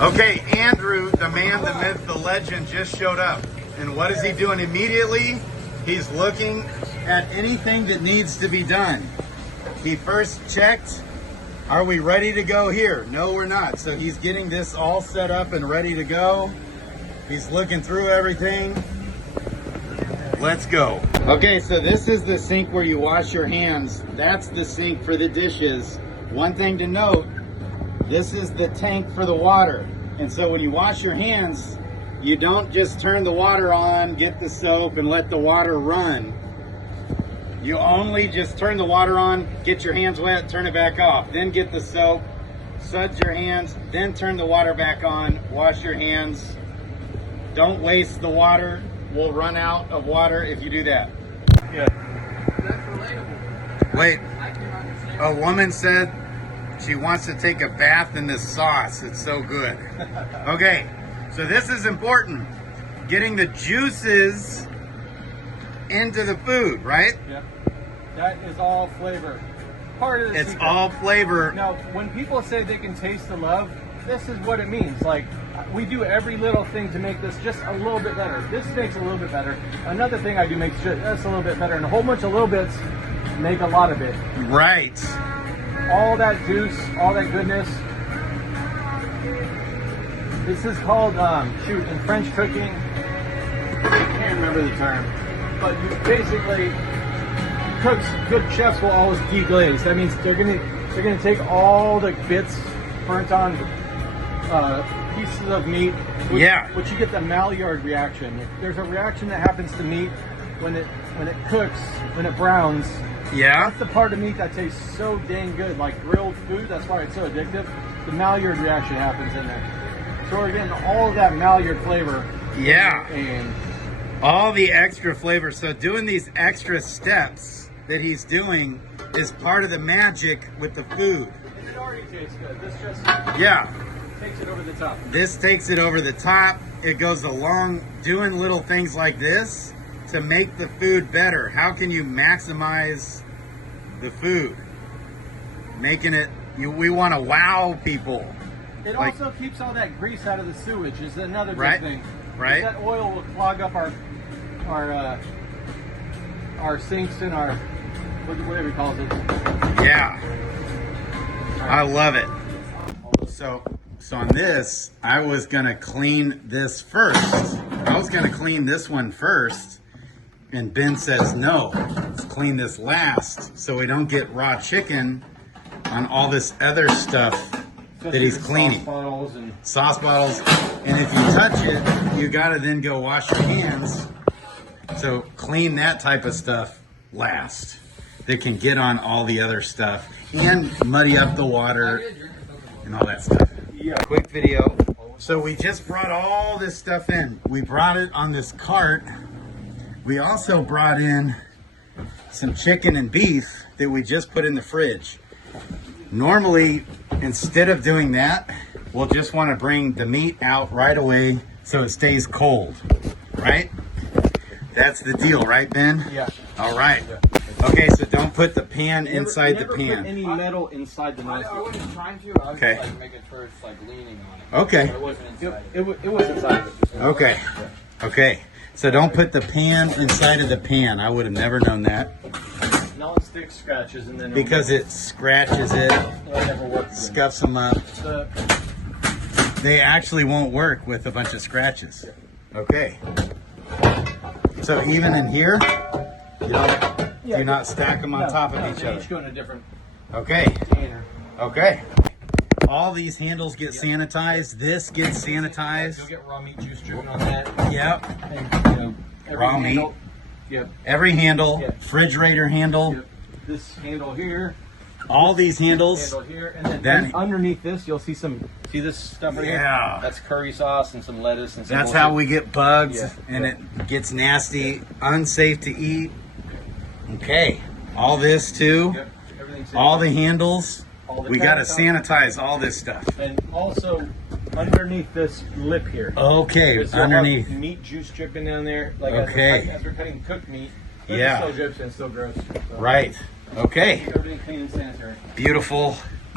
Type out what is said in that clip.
Okay, Andrew, the man, the myth, the legend, just showed up. And what is he doing immediately? He's looking at anything that needs to be done. He first checked, are we ready to go here? No, we're not. So he's getting this all set up and ready to go. He's looking through everything. Let's go. Okay, so this is the sink where you wash your hands. That's the sink for the dishes. One thing to note, this is the tank for the water. And so when you wash your hands, you don't just turn the water on, get the soap, and let the water run. You only just turn the water on, get your hands wet, turn it back off. Then get the soap, suds your hands, then turn the water back on, wash your hands. Don't waste the water. We'll run out of water if you do that. Yeah. That's relatable. Wait, a woman said she wants to take a bath in this sauce. It's so good. Okay, so this is important. Getting the juices into the food, right? Yep. That is all flavor. Part of the It's secret. all flavor. Now, when people say they can taste the love, this is what it means. Like, we do every little thing to make this just a little bit better. This makes it a little bit better. Another thing I do makes this a little bit better. And a whole bunch of little bits make a lot of it. Right. All that juice, all that goodness. This is called, in French cooking, I can't remember the term, but you basically, cooks, good chefs will always deglaze. That means they're gonna take all the bits, burnt on pieces of meat, which you get the Maillard reaction. There's a reaction that happens to meat when it cooks, when it browns. Yeah. That's the part of meat that tastes so dang good, like grilled food. That's why it's so addictive. The Maillard reaction happens in there. So we're getting all of that Maillard flavor. Yeah. And all the extra flavor. So doing these extra steps that he's doing is part of the magic with the food. and it already tastes good. This just takes it over the top. This takes it over the top. It goes along doing little things like this to make the food better. How can you maximize the food? Making it, we want to wow people. It Like- also keeps all that grease out of the sewage is another big Right, thing. right. That oil will clog up our sinks and our whatever he calls it. Yeah. I love it. So on this, I was gonna clean this first. I was gonna clean this one first, and Ben says no. Let's clean this last, so we don't get raw chicken on all this other stuff that he's cleaning. Sauce bottles, and if you touch it, you gotta then go wash your hands. So clean that type of stuff last. That can get on all the other stuff and muddy up the water and all that stuff. Yeah. Quick video. So we just brought all this stuff in. We brought it on this cart. We also brought in some chicken and beef that we just put in the fridge. Normally, instead of doing that, we'll just want to bring the meat out right away so it stays cold, right? That's the deal, right, Ben? Yeah. All right. Okay, so don't put the pan inside the Never pan. put any metal inside the I nozzle. wasn't trying to. I was Okay. just like making sure it's like leaning on it. Okay. But it wasn't inside. It was inside. Okay. Okay. So don't put the pan inside of the pan. I would have never known that Non-stick scratches and then because it scratches it, it'll never work again. scuffs them up. The- They actually won't work with a bunch of scratches. Okay. So even in here, do not stack them on top of each they other. each go in a different Okay. container. Okay. All these handles get sanitized. This gets You'll sanitized. get raw meat juice driven on that. Yep. And, you know, every Raw meat. handle, Yep. Every handle, Yeah. refrigerator handle, Yep. This handle here. all these handles. Handle here, and then Then- underneath this, you'll see this stuff right here. Yeah. That's curry sauce and some lettuce and some. That's bullshit. how we get bugs Yeah. and it gets nasty, unsafe to eat. Okay. All this too. Yep. Everything's All the handles. All the We got to countertop. sanitize all this stuff. And also underneath this lip here. Okay, There's still underneath. meat juice dripping down there. Like Okay. as we're cutting cooked meat. Yeah. It still drips and it's still gross. So Right. Okay. keep everything clean and sanitary. Beautiful.